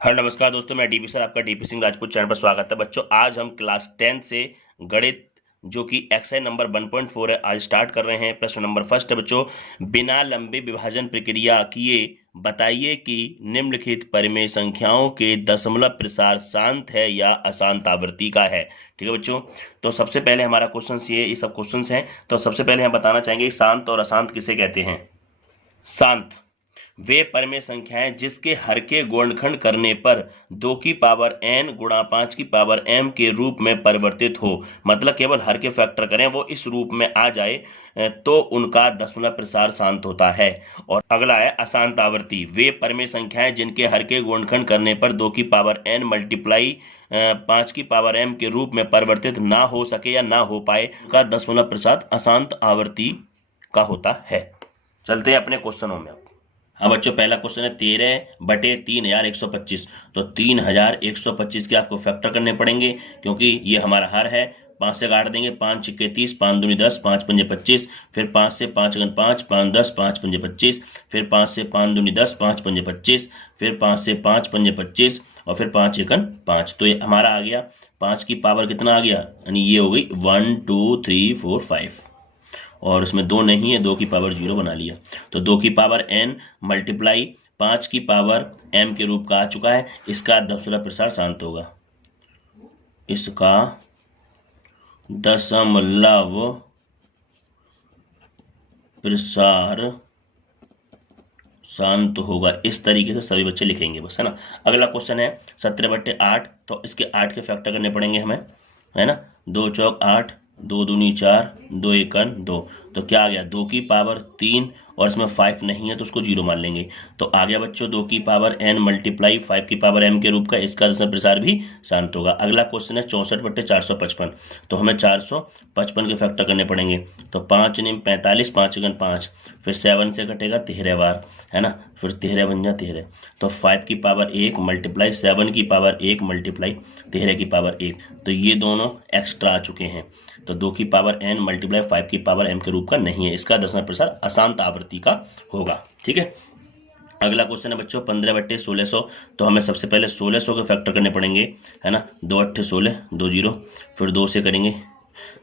Hello नमस्कार दोस्तों, मैं डीपी सर, आपका डीपी सिंह राजपूत चैनल पर स्वागत है। बच्चों, आज हम क्लास 10 से गणित जो कि एक्सरसाइज नंबर 1.4 है, आज स्टार्ट कर रहे हैं। प्रश्न नंबर फर्स्ट है बच्चों, बिना लंबे विभाजन प्रक्रिया किए बताइए कि निम्नलिखित परिमेय संख्याओं के दशमलव प्रसार शांत है या अशांत आवृत्ति का है। ठीक है बच्चों, तो सबसे पहले हमारा क्वेश्चन ये सब क्वेश्चन हैं। तो सबसे पहले हम बताना चाहेंगे शांत और अशांत किसे कहते हैं। शांत वे परिमेय संख्याएं जिसके हर के गुणनखंड करने पर 2 की पावर n गुणा 5 की पावर m के रूप में परिवर्तित हो, मतलब केवल हर के फैक्टर करें वो इस रूप में आ जाए तो उनका दशमलव प्रसार शांत होता है। और अगला है अशांत आवृत्ति, वे परिमेय संख्याएं जिनके हर के गुणनखंड करने पर 2 की पावर n मल्टीप्लाई 5 की पावर m के रूप में परिवर्तित ना हो सके या ना हो पाए का दशमलव प्रसार अशांत आवृत्ति का होता है। चलते हैं अपने क्वेश्चनों में। हाँ बच्चों, पहला क्वेश्चन है 13/3125। तो 3125 के आपको फैक्टर करने पड़ेंगे क्योंकि ये हमारा हर है। 5 से काट देंगे, 5 छिक्के 30, 5 दूनी 10, 5 पंजे 25, फिर 5 से 5 अगन 5, 5 10, 5 पंजे 25, फिर 5 से 5 दूनी 10, 5 पंजे 25, फिर 5 से 5 पंजे 25 और फिर 5 एकन 5। तो ये हमारा आ गया 5 की पावर कितना आ गया, यानी ये हो गई 1 2 3 4 5 और उसमें 2 नहीं है, 2 की पावर 0 बना लिया। तो 2 की पावर n मल्टीप्लाई 5 की पावर m के रूप का आ चुका है। इसका दशमलव प्रसार शांत होगा, इसका दशमलव प्रसार शांत होगा। इस तरीके से सभी बच्चे लिखेंगे बस, है ना। अगला क्वेश्चन है 17/8। तो इसके 8 के फैक्टर करने पड़ेंगे हमें, है ना। 2 चौक 8, 2 दूनी 4, 2 एकन 2। तो क्या आ गया, 2 की पावर 3 और इसमें 5 नहीं है तो उसको 0 मान लेंगे। तो आ गया बच्चों 2 की पावर n मल्टीप्लाई 5 की पावर m के रूप का, इसका दशमलव प्रसार भी शांत होगा। अगला क्वेश्चन है 64/455। तो हमें 455 के फैक्टर करने पड़ेंगे। तो 5 निम 45, 5 एकन 5, फिर 7 से कटेगा 13 बार, है ना। फिर 13 बन जा 13। तो 5 की पावर 1 मल्टीप्लाई 7 की पावर 1 मल्टीप्लाई 13 की पावर 1। तो ये दोनों एक्स्ट्रा आ चुके हैं। तो 2 की पावर n मल्टीप्लाई 5 की पावर m के रूप का नहीं है, इसका दशमलव प्रसार अशांत आवृत्ति का होगा। ठीक है। अगला क्वेश्चन है बच्चों 15/1600। तो हमें सबसे पहले 1600 के फैक्टर करने पड़ेंगे, है ना। 2 8 16, 2 0, फिर 2 से करेंगे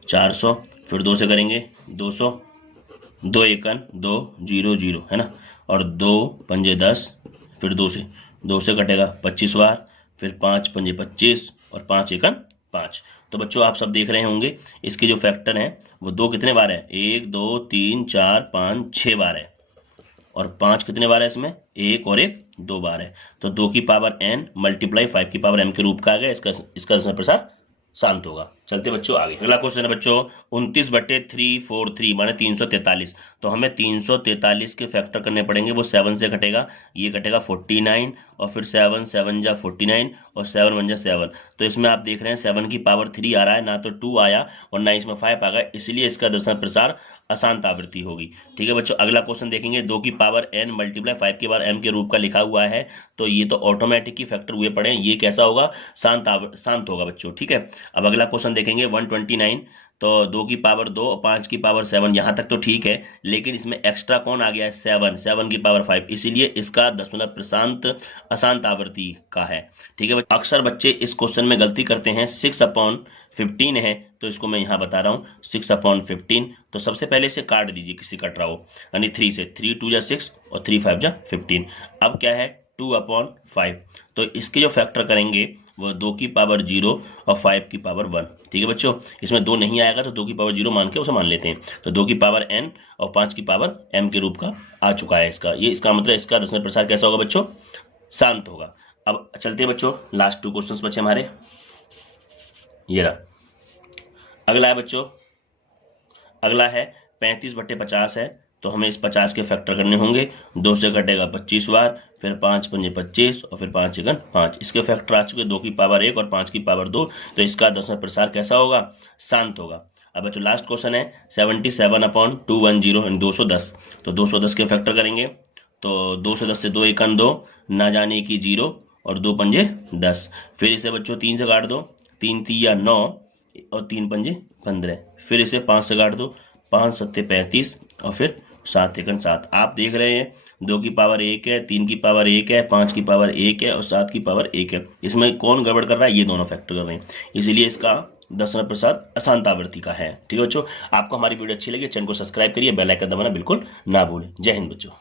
400, फिर 2 से करेंगे 200, 2 एकन 2 0 0, है ना। और 2 पंजे 10, फिर 2 से कटेगा 25 बार, फिर 5 पंजे 25 और 5 एकन 5। तो बच्चों आप सब देख रहे होंगे इसके जो फैक्टर हैं वो 2 कितने बार है, 1 2 3 4 5 6 बार है। और 5 कितने बार है इसमें, 1 और 1 2 बार है। तो 2 की पावर n मल्टीप्लाई 5 की पावर m के रूप का आ गया, इसका दशमलव प्रसार शांत होगा। चलते बच्चों आगे। अगला क्वेश्चन है बच्चों 29/343 माने 343। तो हमें 343 के फैक्टर करने पड़ेंगे, वो 7 से कटेगा, ये कटेगा 49 और फिर 7 7 जा 49 और 7 1 जा 7। तो इसमें आप देख रहे हैं 7 की पावर 3 आ रहा है, ना तो 2 आया और ना इसमें 5 आ गया, इसलिए इसका दशमलव प्रसार अशांत आवृत्ति होगी। ठीक है बच्चों, अगला क्वेश्चन देखेंगे 2 की पावर n मल्टीप्लाई 5 की पावर m के रूप का लिखा हुआ है। तो ये तो ऑटोमेटिक ही फैक्टर हुए पड़े, ये कैसा होगा, शांत होगा बच्चों। ठीक है। अब अगला क्वेश्चन देखेंगे 129। तो 2 की पावर 2 और 5 की पावर 7, यहाँ तक तो ठीक है, लेकिन इसमें एक्स्ट्रा कौन आ गया है, 7 की पावर 5, इसीलिए इसका दशमलव प्रशांत अशांत आवृत्ति का है। ठीक है। अक्सर बच्चे इस क्वेश्चन में गलती करते हैं, 6/15 है तो इसको मैं यहाँ बता रहा हूँ 6/15। तो सबसे पहले इसे काट दीजिए, किसी कट रहा हो, यानी 3 से, 3 2 जा 6 और 3 5 जा 15। अब क्या है 2/5। तो इसके जो फैक्टर करेंगे वो 2 की पावर 0 और 5 की पावर 1। ठीक है बच्चों, इसमें 2 नहीं आएगा तो 2 की पावर 0 मान के उसे मान लेते हैं। तो 2 की पावर n और 5 की पावर m के रूप का आ चुका है इसका, ये इसका मतलब इसका दशमलव प्रसार कैसा होगा बच्चों, शांत होगा। अब चलते हैं बच्चों, लास्ट 2 क्वेश्चंस बचे हमारे, ये रहा। अगला है बच्चों, अगला है 35/50 है। तो हमें इस 50 के फैक्टर करने होंगे। 2 से कटेगा 25 बार, फिर 5 पंजे 25 और फिर 5 एकन 5। इसके फैक्टर आ चुके 2 की पावर 1 और 5 की पावर 2। तो इसका दशमलव प्रसार कैसा होगा, शांत होगा। अब बच्चों लास्ट क्वेश्चन है 77/210 210। तो 210 के फैक्टर करेंगे। तो 2 से 10 से 2 एकन 2, ना जाने की 0 और 2 पंजे 10। फिर इसे बच्चों 3 से काट दो, 3 3 9 और 3 पंजे 15। फिर इसे 5 से काट दो, 5 7 35 और फिर 7 एकन 7। आप देख रहे हैं 2 की पावर 1 है, 3 की पावर 1 है, 5 की पावर 1 है और 7 की पावर 1 है। इसमें कौन गड़बड़ कर रहा है? ये दोनों फैक्टर कर रहे हैं, इसीलिए इसका दशमलव प्रसाद अशांतावर्ती का है। ठीक है बच्चों, आपको हमारी वीडियो अच्छी लगी, चैनल को सब्सक्राइब करिए, बेल आइकन दबाना बिल्कुल ना भूलें। जय हिंद बच्चों।